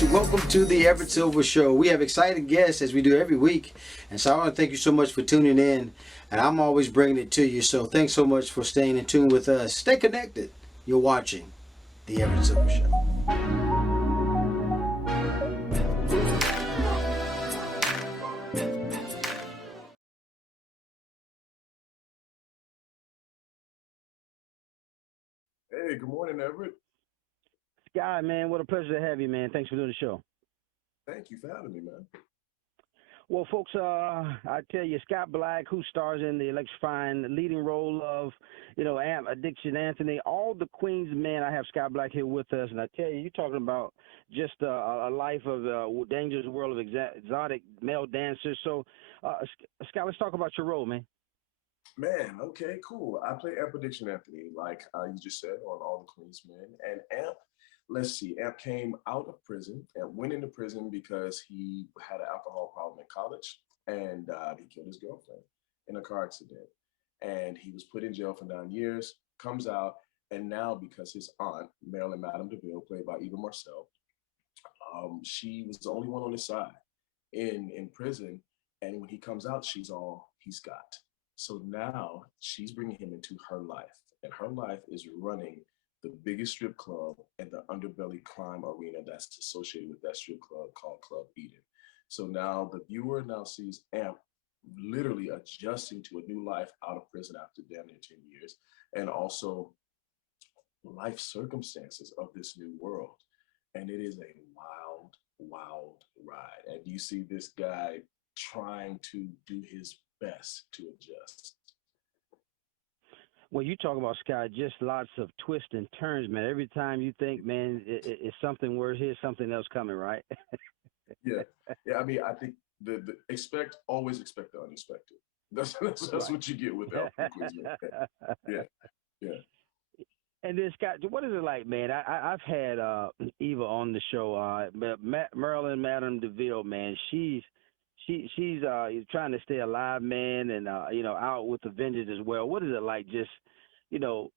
guys, welcome to the Everett Silver Show. We have exciting guests as we do every week, and so I want to thank you so much for tuning in, and I'm always bringing it to you, so thanks so much for staying in tune with us. Stay connected. You're watching the Everett Silver Show. Hey, good morning, Everett. Skyh, man, what a pleasure to have you, man. Thanks for doing the show. Thank you for having me, man. Well, folks, I tell you, Scott Black, who stars in the electrifying leading role of, Amp Addiction Anthony, all the Queen's men. I have Scott Black here with us, and I tell you, you're talking about just a life of dangerous world of exotic male dancers. So, Scott, let's talk about your role, man. Man, okay, cool. I play Amp Addiction Anthony, like you just said, on All the Queen's Men. And Amp, let's see, Amp came out of prison and went into prison because he had an alcohol problem in college, and he killed his girlfriend in a car accident. And he was put in jail for 9 years, comes out, and now because his aunt, Marilyn Madame DeVille, played by Eva Marcel, she was the only one on his side in prison. And when he comes out, she's all he's got. So now she's bringing him into her life, and her life is running the biggest strip club and the underbelly crime arena that's associated with that strip club called Club Eden. So now the viewer now sees Amp literally adjusting to a new life out of prison after damn near 10 years, and also life circumstances of this new world. And it is a wild, wild ride. And you see this guy trying to do his best to adjust. Well, you talk about Sky, just lots of twists and turns, man. Every time you think, man, it's something worse, here's something else coming, right? Yeah, yeah. I mean, I think the always expect the unexpected. That's Right. what you get with Alpha Queensman. Yeah, yeah. And then Scott, what is it like, man? I've had Eva on the show. Marilyn Madame DeVille, man, she's trying to stay alive, man, and out with the vengeance as well. What is it like, just you know,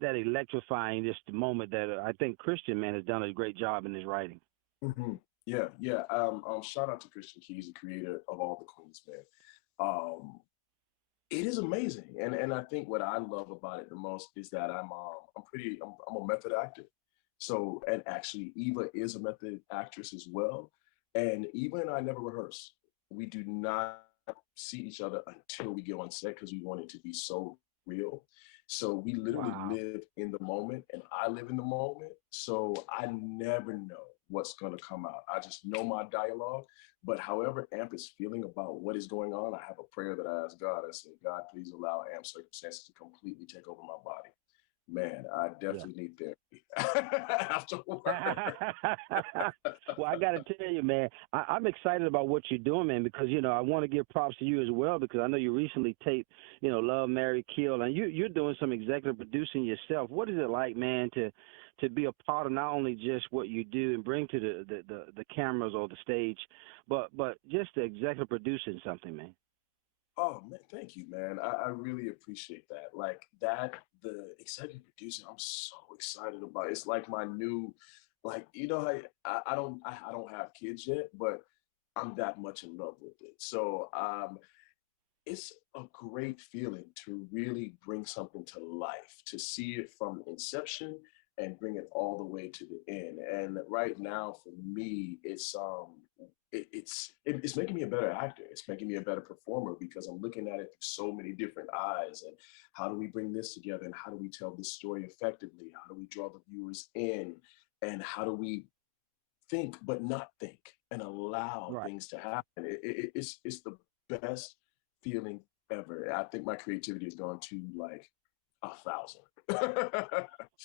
that electrifying just moment that I think Christian, man, has done a great job in his writing. Hmm. Yeah, yeah. Shout out to Christian Keys, the creator of All the Queens Men. Um, it is amazing, and I think what I love about it the most is that I'm a method actor. So, and actually Eva is a method actress as well. And Eva and I never rehearse. We do not see each other until we go on set because we want it to be so real. So we literally Wow. live in the moment, and I live in the moment. So I never know what's going to come out. I just know my dialogue. But however Amp is feeling about what is going on, I have a prayer that I ask God. I say, God, please allow Amp's circumstances to completely take over my body. Man, I Yeah. definitely need therapy afterward. Well, I got to tell you, man, I'm excited about what you're doing, man, because I want to give props to you as well because I know you recently taped, Love, Marry, Kill, and you're doing some executive producing yourself. What is it like, man, to be a part of not only just what you do and bring to the cameras or the stage, but just the executive producing something, man? Oh man, thank you, man. I really appreciate that. Like that, the executive producing, I'm so excited about. It's like my new, like I don't have kids yet, but I'm that much in love with it. So it's a great feeling to really bring something to life, to see it from inception and bring it all the way to the end. And right now, for me, it's making me a better actor. It's making me a better performer because I'm looking at it through so many different eyes. And how do we bring this together? And how do we tell this story effectively? How do we draw the viewers in? And how do we think but not think and allow Right. things to happen? It's the best feeling ever. I think my creativity has gone to like 1,000.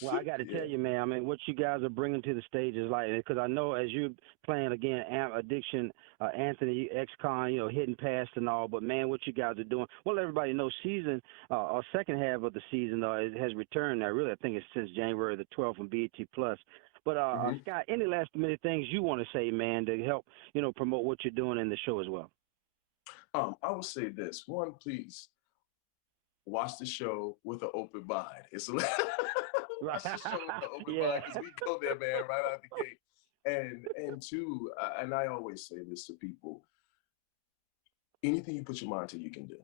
Well, I got to Yeah. tell you, man. I mean, what you guys are bringing to the stage is like, because I know as you're playing again, Addiction, Anthony, ex-con, hitting past and all. But man, what you guys are doing. Well, everybody knows season, or second half of the season, it has returned now. Really, I think it's since January the 12th on BET Plus. But Mhm. Scott, any last minute things you want to say, man, to help promote what you're doing in the show as well? I will say this. One, please watch the show with an open mind. It's Right. watch the show with an open Yeah. mind because we go there, man, right out the gate. And two, and I always say this to people: anything you put your mind to, you can do.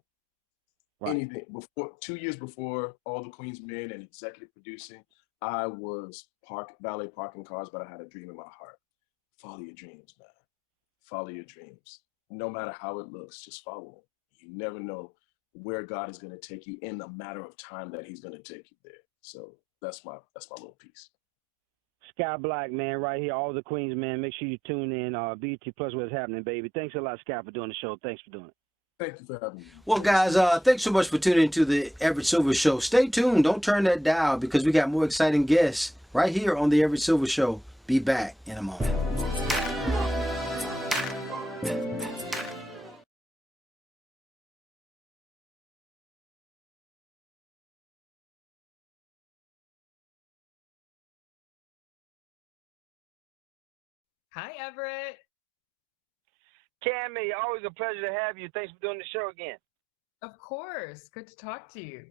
Right. Anything. Before 2 years before All the Queen's Men and executive producing, I was valet parking cars, but I had a dream in my heart. Follow your dreams, man. Follow your dreams. No matter how it looks, just follow them. You never know where God is going to take you in the matter of time that He's going to take you there. So that's my little piece. Skyh Black, man, right here. All the Queens, man. Make sure you tune in. BT Plus, what's happening, baby. Thanks a lot, Skyh, for doing the show. Thanks for doing it. Thank you for having me. Well, guys, thanks so much for tuning into the Everett Silver Show. Stay tuned. Don't turn that dial because we got more exciting guests right here on the Everett Silver Show. Be back in a moment. Hi, Everett. Kamie, always a pleasure to have you. Thanks for doing the show again. Of course. Good to talk to you.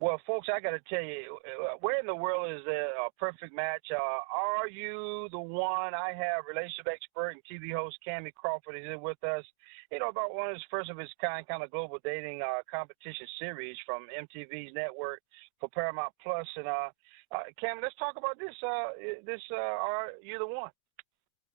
Well, folks, I got to tell you, where in the world is a perfect match? Are you the one? I have relationship expert and TV host Kamie Crawford is here with us. You know, about one of his first of its kind global dating competition series from MTV's network for Paramount Plus. And Kamie, let's talk about this. Are you the one?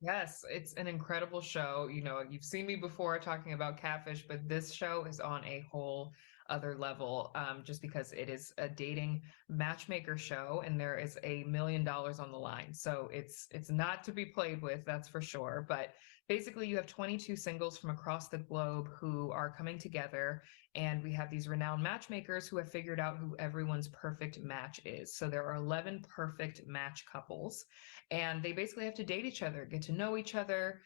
Yes, it's an incredible show. You know, you've seen me before talking about Catfish, but this show is on a whole other level, just because it is a dating matchmaker show and there is $1 million on the line. So it's not to be played with, that's for sure. But basically you have 22 singles from across the globe who are coming together, and we have these renowned matchmakers who have figured out who everyone's perfect match is. So there are 11 perfect match couples, and they basically have to date each other, get to know each other,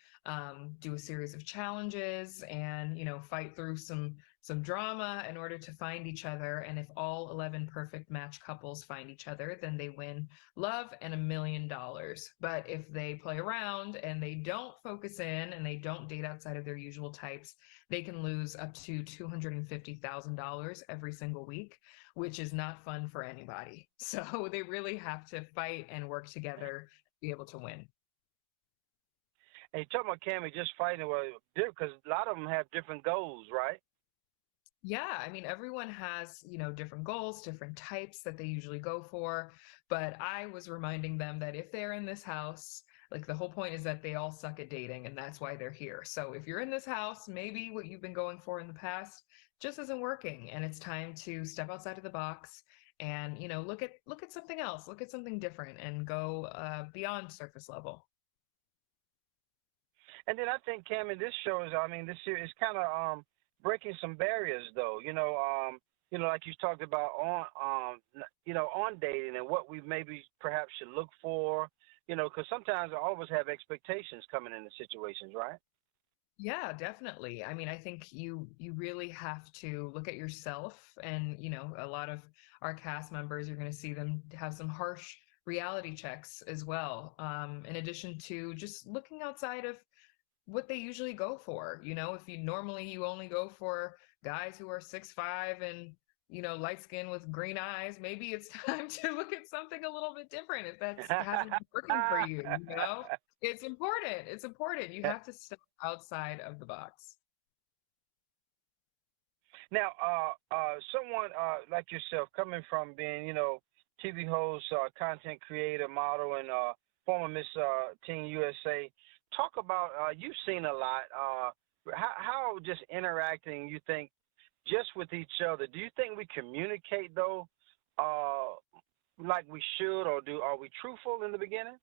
do a series of challenges, and fight through some drama in order to find each other. And if all 11 perfect match couples find each other, then they win love and $1 million. But if they play around and they don't focus in and they don't date outside of their usual types, they can lose up to $250,000 every single week, which is not fun for anybody. So they really have to fight and work together to be able to win. And you're talking about Kamie just fighting, because a lot of them have different goals, right? Yeah, I mean, everyone has, different goals, different types that they usually go for. But I was reminding them that if they're in this house, like the whole point is that they all suck at dating, and that's why they're here. So if you're in this house, maybe what you've been going for in the past just isn't working, and it's time to step outside of the box and, look at something else, look at something different, and go beyond surface level. And then I think, Kamie, this shows, this series is kind of breaking some barriers, though. Like you talked about on dating and what we maybe perhaps should look for. Because sometimes all of us have expectations coming into situations, right? Yeah, definitely. I mean, I think you really have to look at yourself, and a lot of our cast members, you're going to see them have some harsh reality checks as well. In addition to just looking outside of what they usually go for. If you only go for guys who are 6'5" and light skin with green eyes, maybe it's time to look at something a little bit different if that hasn't been working for you. It's important. It's important. You have to step outside of the box. Now, someone like yourself, coming from being, TV host, content creator, model, and former Miss Teen USA, talk about you've seen a lot. How just interacting, you think, just with each other? Do you think we communicate though, like we should, or are we truthful in the beginning?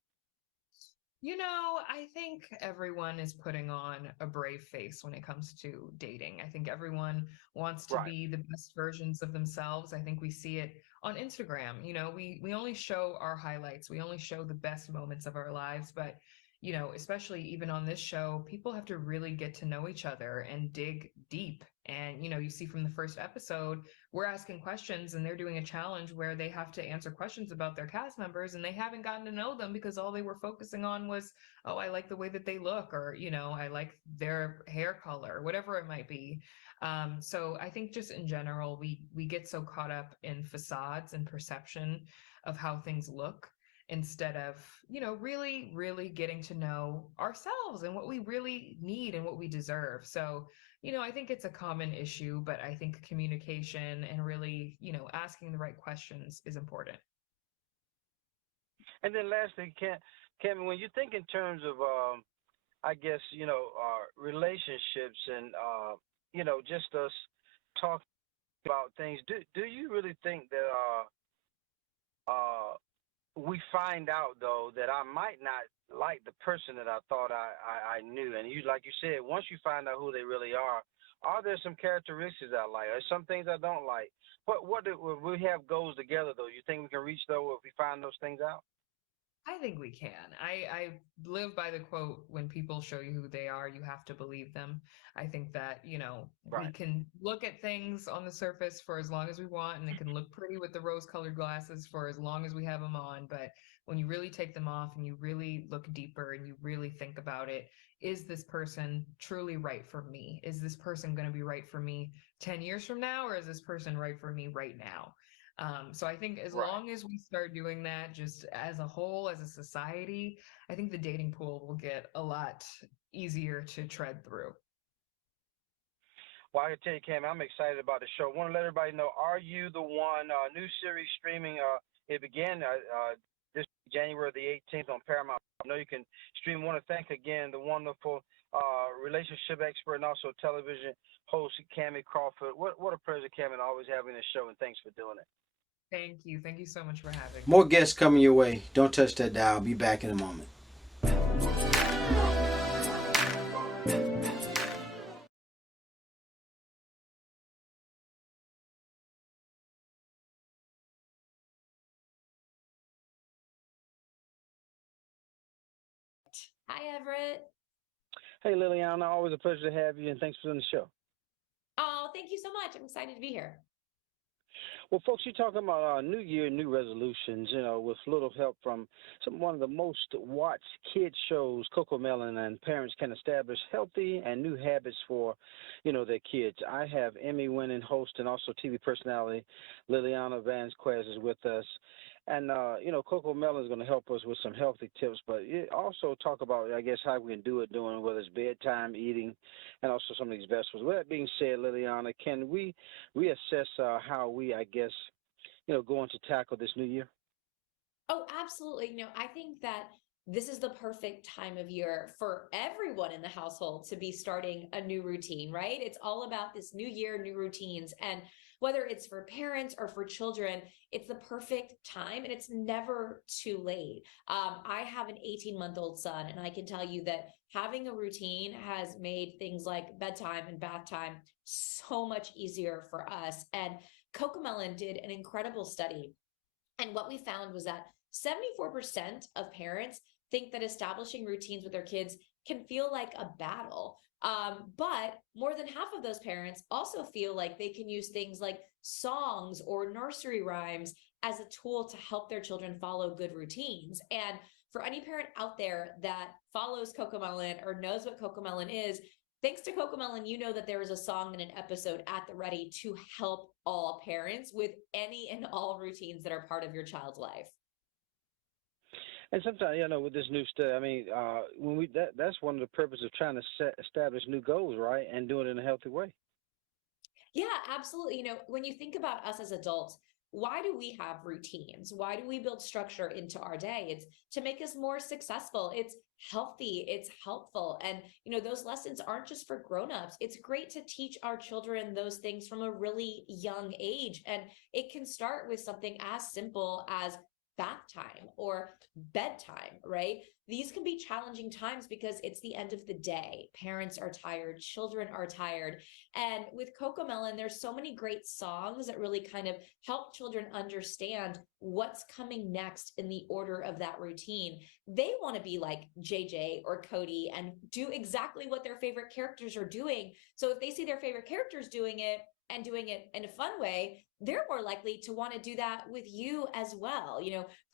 I think everyone is putting on a brave face when it comes to dating. I think everyone wants to Right. be the best versions of themselves. I think we see it on Instagram. We only show our highlights. We only show the best moments of our lives, but especially even on this show, people have to really get to know each other and dig deep. And, you see from the first episode, we're asking questions and they're doing a challenge where they have to answer questions about their cast members, and they haven't gotten to know them because all they were focusing on was, oh, I like the way that they look, or, I like their hair color, whatever it might be. So I think just in general, we get so caught up in facades and perception of how things look. instead of, really, really getting to know ourselves and what we really need and what we deserve. So, I think it's a common issue, but I think communication and really, asking the right questions is important. And then lastly, Kamie, when you think in terms of, I guess, relationships and, just us talking about things, do you really think that we find out, though, that I might not like the person that I thought I knew? And you, like you said, once you find out who they really are there some characteristics I like? Or some things I don't like? What do we have goals together, though? You think we can reach, though, if we find those things out? I think we can. I live by the quote, when people show you who they are, you have to believe them. I think that, we Right. can look at things on the surface for as long as we want, and it can look pretty with the rose-colored glasses for as long as we have them on. But when you really take them off and you really look deeper and you really think about it, is this person truly right for me? Is this person going to be right for me 10 years from now, or is this person right for me right now? So I think as Right. long as we start doing that just as a whole, as a society, I think the dating pool will get a lot easier to tread through. Well, I can tell you, Cam, I'm excited about the show. I want to let everybody know, Are You the One? New series streaming. It began this January the 18th on Paramount. I know you can stream. I want to thank again the wonderful relationship expert and also television host, Kamie Crawford. What a pleasure, Cam, and always having this show, and thanks for doing it. Thank you. Thank you so much for having me. More guests coming your way. Don't touch that dial. I'll be back in a moment. Hi, Everett. Hey, Lilliana, always a pleasure to have you, and thanks for doing the show. Oh, thank you so much. I'm excited to be here. Well, folks, you're talking about New Year, new resolutions, with little help from one of the most watched kid shows, Coco Melon, and parents can establish healthy and new habits for, their kids. I have Emmy-winning host and also TV personality Lilliana Vasquez is with us. And, Coco Melon is going to help us with some healthy tips, but also talk about, I guess, how we can do it during whether it's bedtime, eating, and also some of these vegetables. With that being said, Lilliana, can we reassess how we, I guess, going to tackle this new year? Oh, absolutely. I think that this is the perfect time of year for everyone in the household to be starting a new routine, right? It's all about this new year, new routines. And whether it's for parents or for children, it's the perfect time and it's never too late. I have an 18-month-old son, and I can tell you that having a routine has made things like bedtime and bath time so much easier for us. And Cocomelon did an incredible study. And what we found was that 74% of parents think that establishing routines with their kids can feel like a battle. But more than half of those parents also feel like they can use things like songs or nursery rhymes as a tool to help their children follow good routines. And for any parent out there that follows Cocomelon or knows what Cocomelon is, thanks to Cocomelon, you know that there is a song and an episode at the ready to help all parents with any and all routines that are part of your child's life. And sometimes, with this new stuff, I mean, that's one of the purposes of trying to establish new goals, right? And doing it in a healthy way. Yeah, absolutely. When you think about us as adults, why do we have routines? Why do we build structure into our day? It's to make us more successful. It's healthy. It's helpful. And, those lessons aren't just for grown-ups. It's great to teach our children those things from a really young age. And it can start with something as simple as bath time or bedtime, right? These can be challenging times because it's the end of the day. Parents are tired, children are tired. And with Cocomelon, there's so many great songs that really kind of help children understand what's coming next in the order of that routine. They want to be like JJ or Cody and do exactly what their favorite characters are doing. So if they see their favorite characters doing it and doing it in a fun way, they're more likely to want to do that with you as well.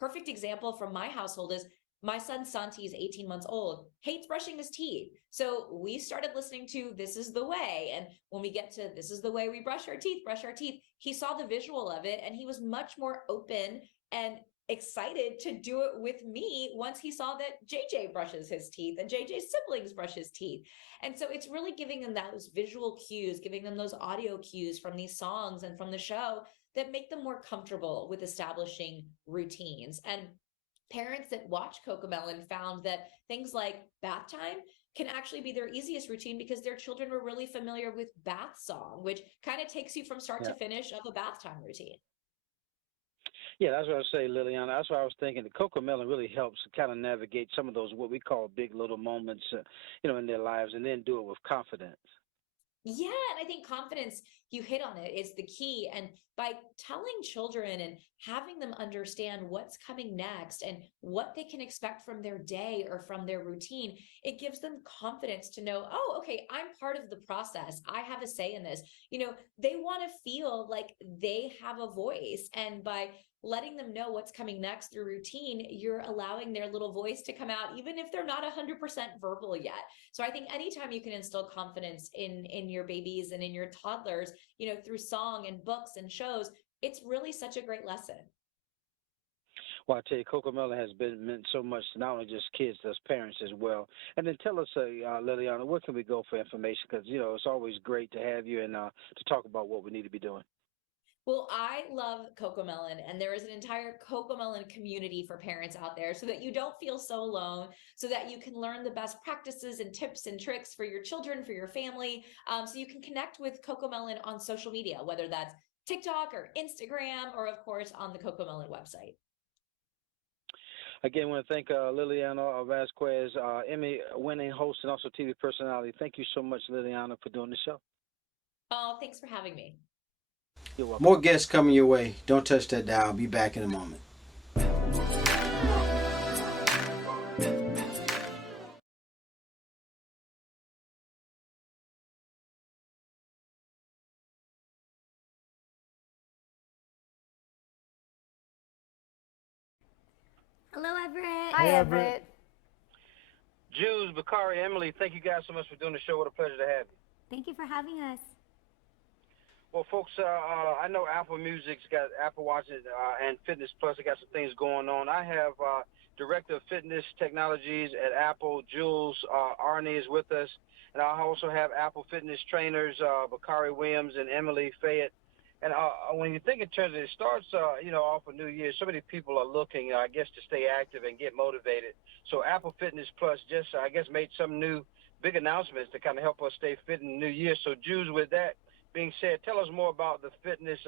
Perfect example from my household is my son Santi is 18 months old, hates brushing his teeth. So we started listening to This Is the Way. And when we get to This Is the Way we brush our teeth, he saw the visual of it and he was much more open and excited to do it with me once he saw that JJ brushes his teeth and JJ's siblings brush his teeth. And so it's really giving them those visual cues, giving them those audio cues from these songs and from the show that make them more comfortable with establishing routines. And parents that watch Cocomelon found that things like bath time can actually be their easiest routine because their children were really familiar with bath song, which kind of takes you from start to finish of a bath time routine. Yeah, that's what I was saying, Lilliana. That's what I was thinking. The Cocomelon really helps kind of navigate some of those what we call big little moments, in their lives, and then do it with confidence. Yeah, and I think confidence, you hit on it, is the key. And by telling children and having them understand what's coming next and what they can expect from their day or from their routine, it gives them confidence to know, oh, okay, I'm part of the process. I have a say in this. They want to feel like they have a voice. And by letting them know what's coming next through routine, you're allowing their little voice to come out, even if they're not 100% verbal yet. So I think anytime you can instill confidence in your babies and in your toddlers, through song and books and shows, it's really such a great lesson. Well, I tell you, Cocomelon has meant so much to not only just kids, to us parents as well. And then tell us, Lilliana, where can we go for information? Because, it's always great to have you and to talk about what we need to be doing. Well, I love Cocomelon, and there is an entire Cocomelon community for parents out there so that you don't feel so alone, so that you can learn the best practices and tips and tricks for your children, for your family. So you can connect with Cocomelon on social media, whether that's TikTok or Instagram, or of course on the Cocomelon website. Again, I want to thank Lilliana Vasquez, Emmy-winning host and also TV personality. Thank you so much, Lilliana, for doing the show. Oh, thanks for having me. You're welcome. More guests coming your way. Don't touch that dial. I'll be back in a moment. Hello, Everett. Hi, Everett. Julz, Bakari, Emily, thank you guys so much for doing the show. What a pleasure to have you. Thank you for having us. Well, folks, I know Apple Music's got Apple Watch and Fitness Plus. They got some things going on. I have Director of Fitness Technologies at Apple, Julz. Arney is with us. And I also have Apple Fitness trainers, Bakari Williams and Emily Fayette. And when you think in terms of it starts, off a new year, so many people are looking, I guess, to stay active and get motivated. So Apple Fitness Plus just, I guess, made some new big announcements to kind of help us stay fit in the new year. So, Julz, with that being said, tell us more about the Fitness,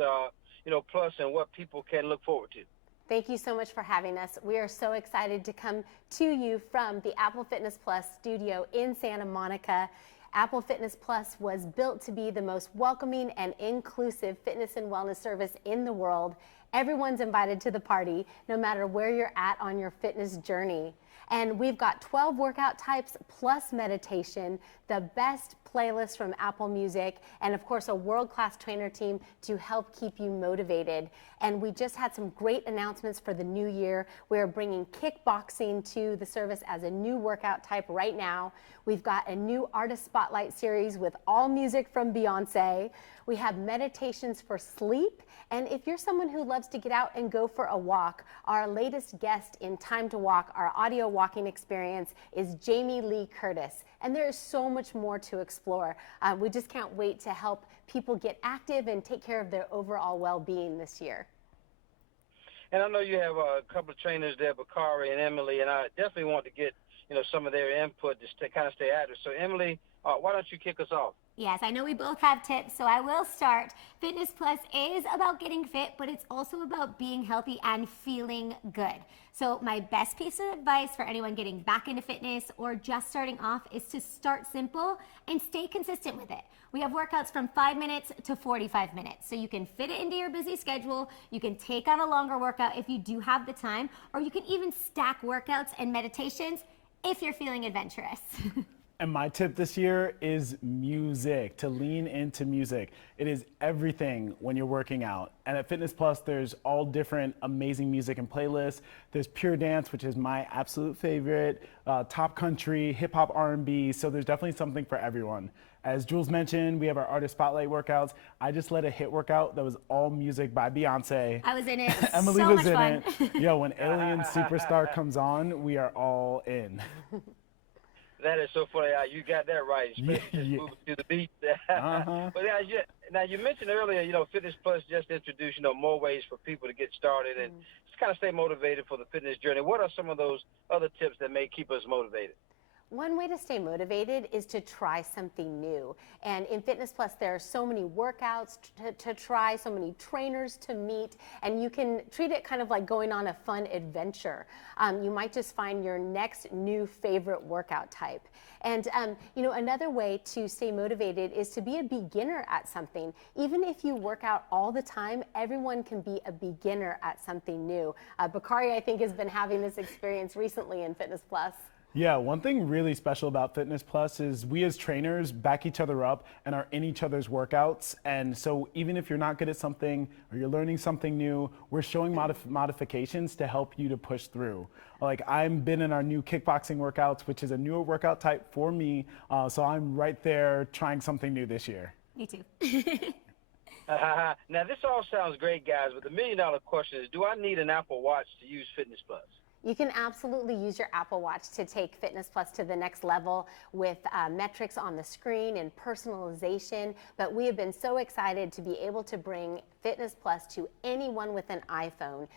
Plus and what people can look forward to. Thank you so much for having us. We are so excited to come to you from the Apple Fitness Plus studio in Santa Monica. Apple Fitness Plus was built to be the most welcoming and inclusive fitness and wellness service in the world. Everyone's invited to the party, no matter where you're at on your fitness journey. And we've got 12 workout types plus meditation, the best playlist from Apple Music, and of course a world-class trainer team to help keep you motivated. And we just had some great announcements for the new year. We're bringing kickboxing to the service as a new workout type right now. We've got a new artist spotlight series with all music from Beyonce. We have meditations for sleep. And if you're someone who loves to get out and go for a walk, our latest guest in Time to Walk, our audio walking experience, is Jamie Lee Curtis. And there is so much more to explore. We just can't wait to help people get active and take care of their overall well-being this year. And I know you have a couple of trainers there, Bakari and Emily, and I definitely want to get some of their input to kind of stay active. So, Emily, why don't you kick us off? Yes, I know we both have tips, so I will start. Fitness Plus is about getting fit, but it's also about being healthy and feeling good. So my best piece of advice for anyone getting back into fitness or just starting off is to start simple and stay consistent with it. We have workouts from 5 minutes to 45 minutes, so you can fit it into your busy schedule. You can take on a longer workout if you do have the time, or you can even stack workouts and meditations if you're feeling adventurous. And my tip this year is music, to lean into music. It is everything when you're working out. And at Fitness Plus, there's all different amazing music and playlists. There's Pure Dance, which is my absolute favorite, top country, hip hop, R&B. So there's definitely something for everyone. As Julz mentioned, we have our artist spotlight workouts. I just led a hit workout that was all music by Beyonce. I was in it. Emily so was much in fun. it. Yo, when Alien Superstar comes on, we are all in. That is so funny. You got that right, especially just Yeah. moving to the beat. Uh-huh. But now you mentioned earlier, Fitness Plus just introduced, more ways for people to get started and just kind of stay motivated for the fitness journey. What are some of those other tips that may keep us motivated? One way to stay motivated is to try something new. And in Fitness Plus, there are so many workouts to try, so many trainers to meet, and you can treat it kind of like going on a fun adventure. You might just find your next new favorite workout type. And another way to stay motivated is to be a beginner at something. Even if you work out all the time, everyone can be a beginner at something new. Bakari, I think, has been having this experience recently in Fitness Plus. Yeah, one thing really special about Fitness Plus is we as trainers back each other up and are in each other's workouts. And so even if you're not good at something or you're learning something new, we're showing modifications to help you to push through. Like I've been in our new kickboxing workouts, which is a newer workout type for me. So I'm right there trying something new this year. Me too. Now, this all sounds great, guys, but the million-dollar question is, do I need an Apple Watch to use Fitness Plus? You can absolutely use your Apple Watch to take Fitness Plus to the next level with metrics on the screen and personalization. But we have been so excited to be able to bring Fitness Plus to anyone with an iPhone.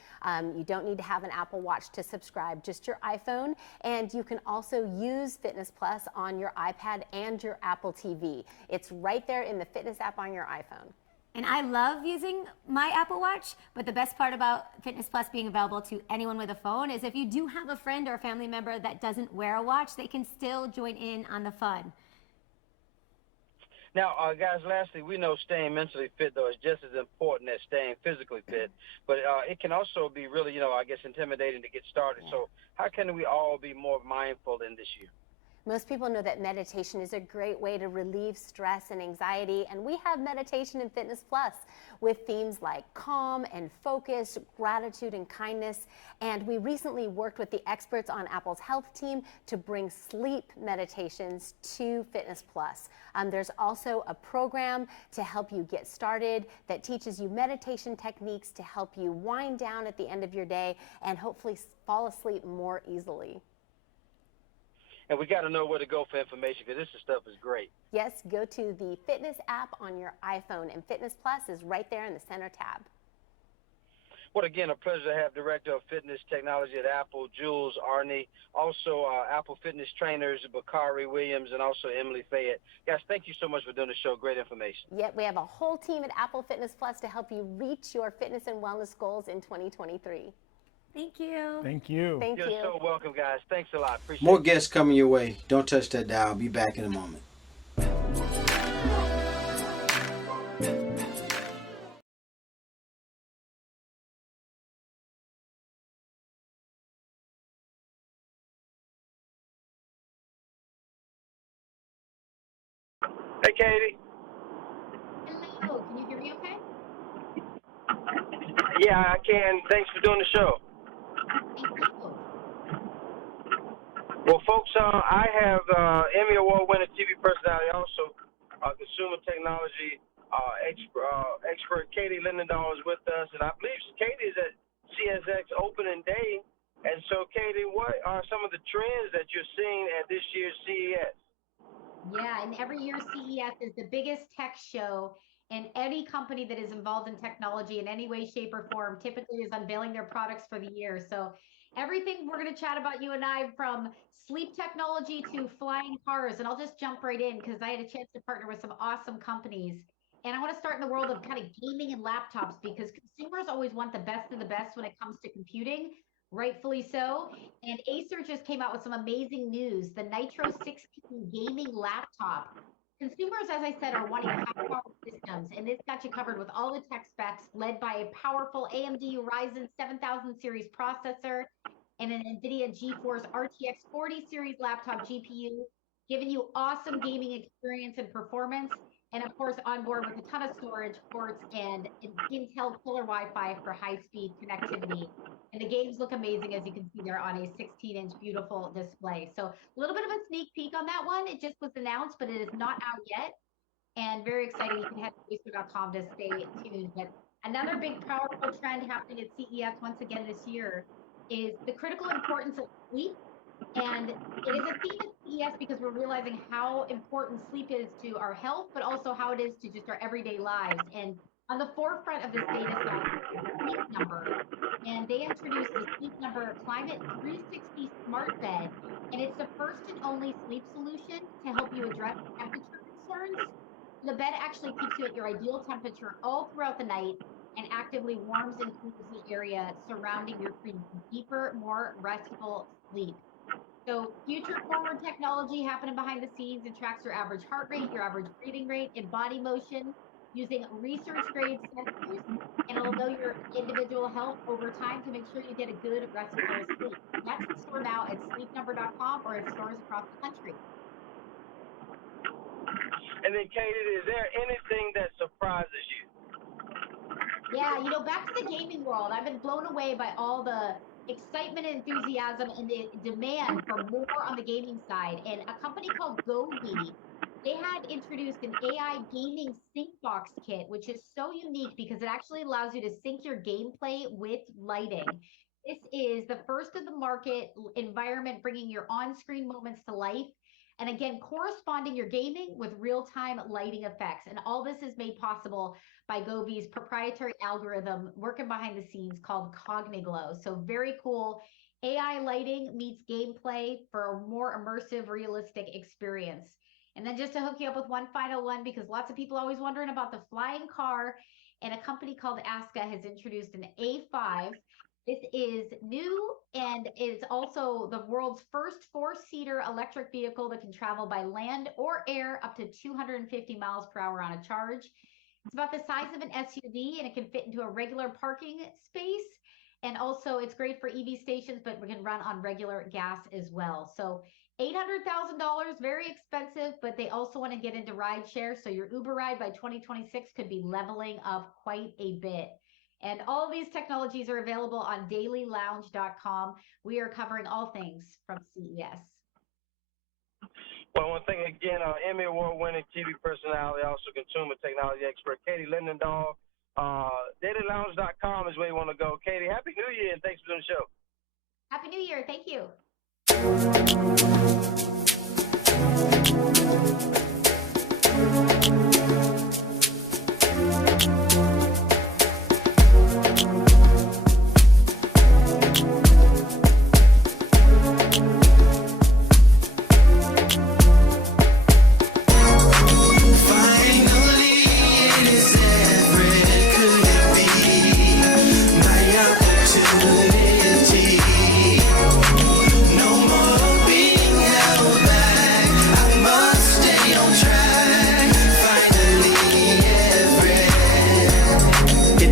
You don't need to have an Apple Watch to subscribe, just your iPhone. And you can also use Fitness Plus on your iPad and your Apple TV. It's right there in the Fitness app on your iPhone. And I love using my Apple Watch, but the best part about Fitness Plus being available to anyone with a phone is if you do have a friend or a family member that doesn't wear a watch, they can still join in on the fun. Now, guys, lastly, we know staying mentally fit, though, is just as important as staying physically fit. But it can also be really, intimidating to get started. Yeah. So how can we all be more mindful in this year? Most people know that meditation is a great way to relieve stress and anxiety, and we have meditation in Fitness Plus with themes like calm and focus, gratitude and kindness. And we recently worked with the experts on Apple's health team to bring sleep meditations to Fitness Plus. There's also a program to help you get started that teaches you meditation techniques to help you wind down at the end of your day and hopefully fall asleep more easily. And we got to know where to go for information because this stuff is great. Yes, go to the Fitness app on your iPhone, and Fitness Plus is right there in the center tab. Well, again, a pleasure to have Director of Fitness Technology at Apple, Julz, Arney, also Apple Fitness trainers, Bakari Williams, and also Emily Fayette. Guys, thank you so much for doing the show. Great information. Yep, we have a whole team at Apple Fitness Plus to help you reach your fitness and wellness goals in 2023. Thank you. Thank you. Thank You're you. so welcome, guys. Thanks a lot. Appreciate More it. guests coming your way. Don't touch that dial. Be back in a moment. Hey, Katie. Hello, can you hear me okay? Yeah, I can. Thanks for doing the show. Thank you. Well, folks, I have Emmy Award-winning TV personality, also consumer technology expert Katie Linendoll is with us, and I believe Katie is at CSX opening day. And so, Katie, what are some of the trends that you're seeing at this year's CES? Yeah, and every year CES is the biggest tech show, and any company that is involved in technology in any way, shape, or form typically is unveiling their products for the year. So everything we're going to chat about, you and I, from sleep technology to flying cars. And I'll just jump right in because I had a chance to partner with some awesome companies. And I want to start in the world of kind of gaming and laptops because consumers always want the best of the best when it comes to computing. Rightfully so. And Acer just came out with some amazing news. The Nitro 16 gaming laptop. Consumers, as I said, are wanting high-power systems, and this got you covered with all the tech specs, led by a powerful AMD Ryzen 7000 series processor and an NVIDIA GeForce RTX 40 series laptop GPU, giving you awesome gaming experience and performance. and of course on board with a ton of storage, ports, and an Intel killer Wi-Fi for high-speed connectivity. And the games look amazing, as you can see there on a 16-inch beautiful display. So a little bit of a sneak peek on that one. It just was announced, but it is not out yet. And very exciting. You can head to Facebook.com to stay tuned. But another big powerful trend happening at CES once again this year is the critical importance of sleep. And it is a theme at CES because we're realizing how important sleep is to our health, but also how it is to just our everyday lives. And on the forefront of this data set is Sleep Number. And they introduced the Sleep Number Climate 360 Smart Bed. And it's the first and only sleep solution to help you address temperature concerns. The bed actually keeps you at your ideal temperature all throughout the night and actively warms and cools the area surrounding your dream for deeper, more restful sleep. So future forward technology happening behind the scenes. It tracks your average heart rate, your average breathing rate, and body motion using research-grade sensors, and it'll know your individual health over time to make sure you get a good, restful sleep. That's in store now at sleepnumber.com or in stores across the country. And then, Katie, is there anything that surprises you? Yeah, back to the gaming world. I've been blown away by all the excitement and enthusiasm and the demand for more on the gaming side. And a company called Govee, they had introduced an AI gaming sync box kit, which is so unique because it actually allows you to sync your gameplay with lighting. This is the first of the market environment, bringing your on-screen moments to life. And again, corresponding your gaming with real-time lighting effects. And all this is made possible by Govee's proprietary algorithm working behind the scenes called CogniGlow. So very cool. AI lighting meets gameplay for a more immersive, realistic experience. And then just to hook you up with one final one, because lots of people are always wondering about the flying car, and a company called Skyh has introduced an A5. This is new and is also the world's first 4-seater electric vehicle that can travel by land or air up to 250 miles per hour on a charge. It's about the size of an SUV, and it can fit into a regular parking space. And also it's great for EV stations, but we can run on regular gas as well. So $800,000, very expensive, but they also want to get into rideshare. So your Uber ride by 2026 could be leveling up quite a bit. And all of these technologies are available on dailylounge.com. We are covering all things from CES. Well, one thing again, Emmy Award-winning TV personality, also consumer technology expert, Katie Linendoll. Dailylounge.com is where you want to go. Katie, Happy New Year, and thanks for doing the show. Happy New Year. Thank you.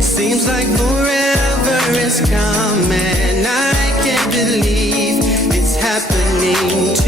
Seems like forever is coming. I can't believe it's happening.